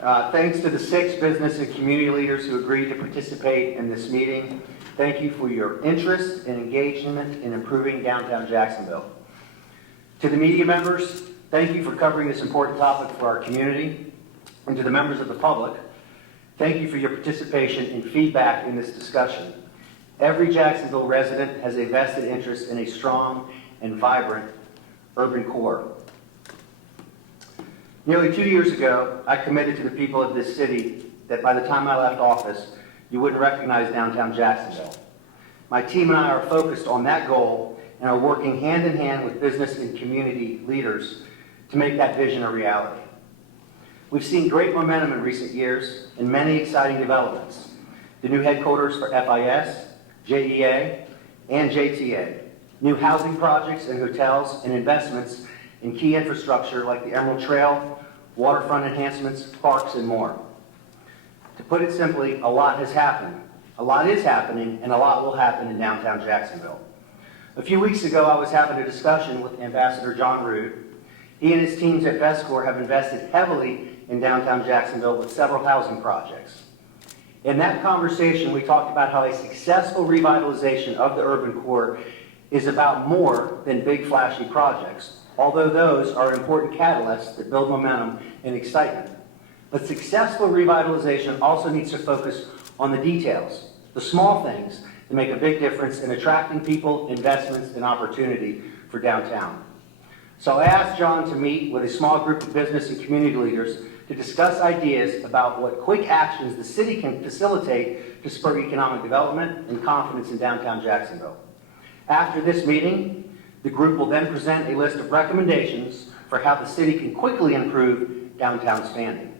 Thanks to the 6 business and community leaders who agreed to participate in this meeting. Thank you for your interest and engagement in improving downtown Jacksonville. To the media members, thank you for covering this important topic for our community. And to the members of the public, thank you for your participation and feedback in this discussion. Every Jacksonville resident has a vested interest in a strong and vibrant urban core. Nearly 2 years ago, I committed to the people of this city that by the time I left office, you wouldn't recognize downtown Jacksonville. My team and I are focused on that goal and are working hand in hand with business and community leaders to make that vision a reality. We've seen great momentum in recent years and many exciting developments. The new headquarters for FIS, JEA, and JTA, new housing projects and hotels, and investments in key infrastructure like the Emerald Trail, waterfront enhancements, parks, and more. To put it simply, a lot has happened. A lot is happening, and a lot will happen in downtown Jacksonville. A few weeks ago, I was having a discussion with Ambassador John Rood. He and his teams at Vestcor have invested heavily in downtown Jacksonville with several housing projects. In that conversation, we talked about how a successful revitalization of the urban core is about more than big flashy projects, although those are important catalysts that build momentum and excitement. But successful revitalization also needs to focus on the details, the small things that make a big difference in attracting people, investments, and opportunity for downtown. So I asked John to meet with a small group of business and community leaders to discuss ideas about what quick actions the city can facilitate to spur economic development and confidence in downtown Jacksonville. After this meeting, the group will then present a list of recommendations for how the city can quickly improve downtown standing.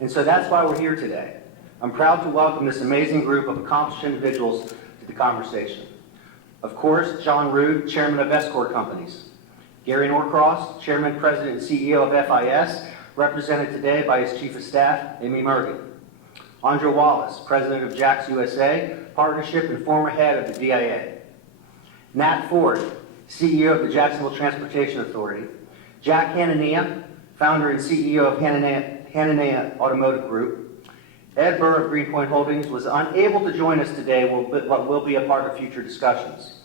And so that's why we're here today. I'm proud to welcome this amazing group of accomplished individuals to the conversation. Of course, John Rood, Chairman of Vestcor Companies. Gary Norcross, Chairman, President, and CEO of FIS, represented today by his Chief of Staff, Amy Mergen. Andra Wallace, President of JAXUSA Partnership and former head of the DIA. Nat Ford, CEO of the Jacksonville Transportation Authority. Jack Hanania, founder and CEO of Hanania Automotive Group. Ed Burr of Greenpoint Holdings was unable to join us today, but will be a part of future discussions.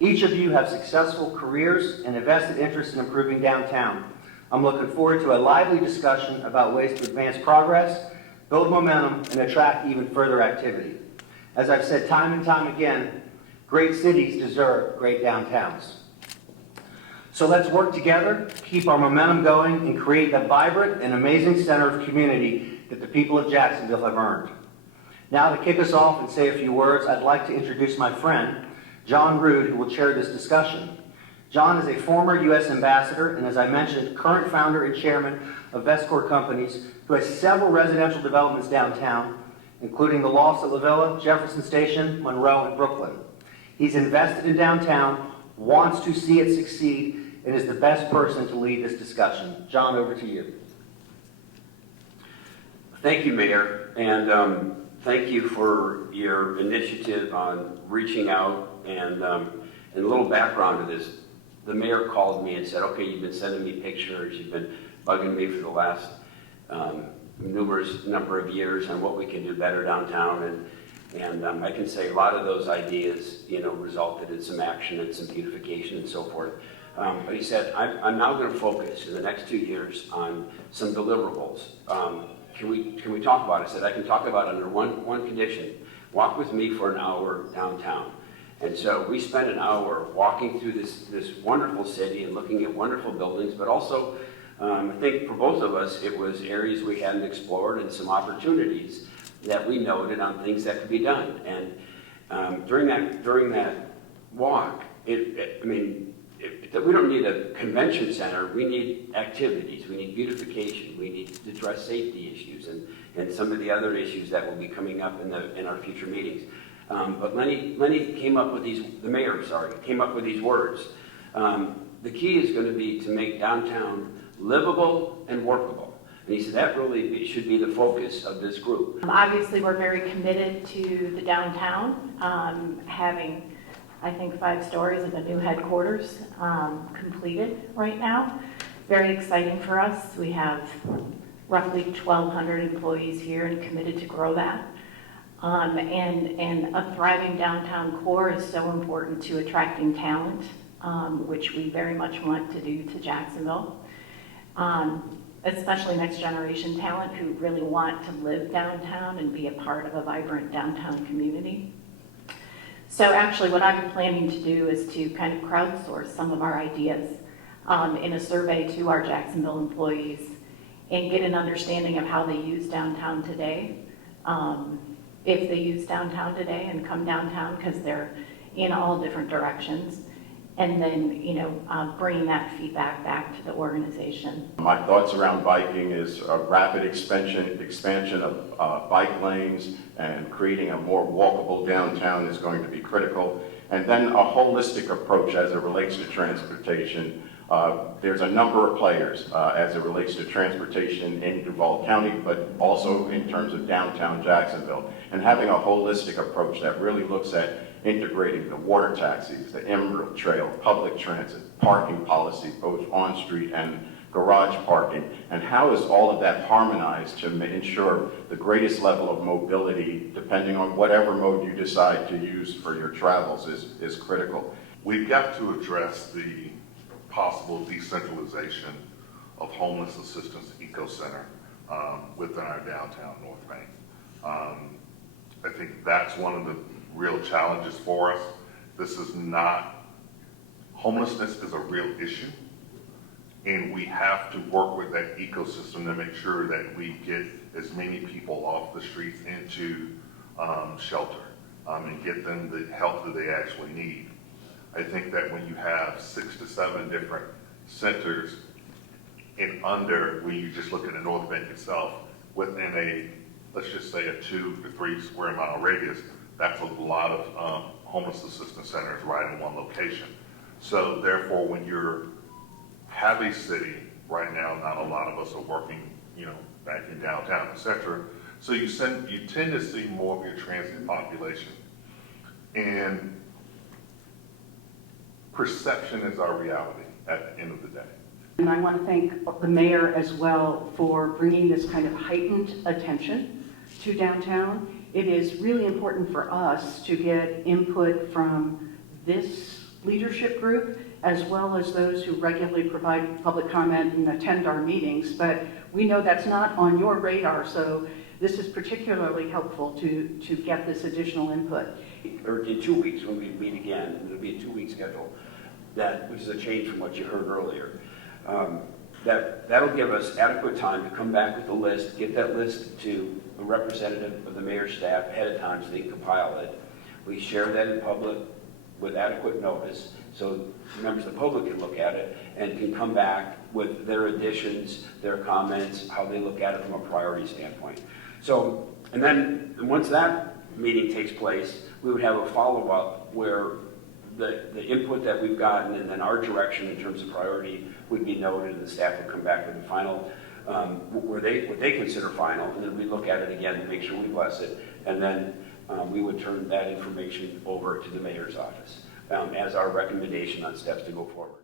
Each of you have successful careers and a vested interest in improving downtown. I'm looking forward to a lively discussion about ways to advance progress, build momentum, and attract even further activity. As I've said time and time again, great cities deserve great downtowns. So let's work together, keep our momentum going, and create the vibrant and amazing center of community that the people of Jacksonville have earned. Now to kick us off and say a few words, I'd like to introduce my friend, John Rood, who will chair this discussion. John is a former U.S. ambassador and, as I mentioned, current founder and chairman of Vestcor Companies, who has several residential developments downtown, including the Lofts at La Villa, Jefferson Station, Monroe, and Brooklyn. He's invested in downtown, wants to see it succeed, and is the best person to lead this discussion. John, over to you. Thank you, Mayor, and thank you for your initiative on reaching out and a little background to this. The mayor called me and said, okay, you've been sending me pictures, you've been bugging me for the last numerous number of years on what we can do better downtown, and I can say a lot of those ideas, resulted in some action and some beautification and so forth. But he said, I'm now going to focus in the next 2 years on some deliverables. Can we talk about it? I said, I can talk about it under one condition. Walk with me for an hour downtown. And so we spent an hour walking through this wonderful city and looking at wonderful buildings, but also I think for both of us, it was areas we hadn't explored and some opportunities that we noted on things that could be done. And during that walk, we don't need a convention center, we need activities, we need beautification, we need to address safety issues and some of the other issues that will be coming up in our future meetings. But Lenny came up with the mayor came up with these words. The key is going to be to make downtown livable and workable. And he said that really should be the focus of this group. Obviously, we're very committed to the downtown, having, I think, 5 stories of the new headquarters completed right now. Very exciting for us. roughly 1,200 employees here and committed to grow that. And a thriving downtown core is so important to attracting talent, which we very much want to do to Jacksonville. Especially next generation talent who really want to live downtown and be a part of a vibrant downtown community. So actually what I'm planning to do is to kind of crowdsource some of our ideas in a survey to our Jacksonville employees and get an understanding of how they use downtown today. If they use downtown today and come downtown because they're in all different directions. And then, bringing that feedback back to the organization. My thoughts around biking is a rapid expansion of bike lanes and creating a more walkable downtown is going to be critical. And then a holistic approach as it relates to transportation. There's a number of players as it relates to transportation in Duval County, but also in terms of downtown Jacksonville. And having a holistic approach that really looks at integrating the water taxis, the Emerald Trail, public transit, parking policy, both on-street and garage parking, and how is all of that harmonized to ensure the greatest level of mobility, depending on whatever mode you decide to use for your travels, is critical. We've got to address the possible decentralization of homeless assistance eco center within our downtown North Bank. I think that's one of the real challenges for us. This is not, homelessness is a real issue, and we have to work with that ecosystem to make sure that we get as many people off the streets into shelter and get them the help that they actually need. I think that when you have 6 to 7 different centers when you just look at the North Bank itself, within a, let's just say a 2 to 3 square mile radius, that's a lot of homeless assistance centers right in one location. So therefore, when you're heavy city, right now, not a lot of us are working, back in downtown, etc. So you tend to see more of your transit population. And perception is our reality at the end of the day. And I want to thank the mayor as well for bringing this kind of heightened attention to downtown. It is really important for us to get input from this leadership group as well as those who regularly provide public comment and attend our meetings, but we know that's not on your radar, so this is particularly helpful to get this additional input. Or in 2 weeks when we meet again, and it'll be a 2-week schedule, which is a change from what you heard earlier. That'll give us adequate time to come back with a list, get that list to a representative of the mayor's staff ahead of time so they can compile it. We share that in public with adequate notice so members of the public can look at it and can come back with their additions, their comments, how they look at it from a priority standpoint. So, and then once that meeting takes place, we would have a follow-up where the input that we've gotten and then our direction in terms of priority would be noted, and the staff would come back with the final, what they consider final, and then we look at it again to make sure we bless it, and then we would turn that information over to the mayor's office as our recommendation on steps to go forward.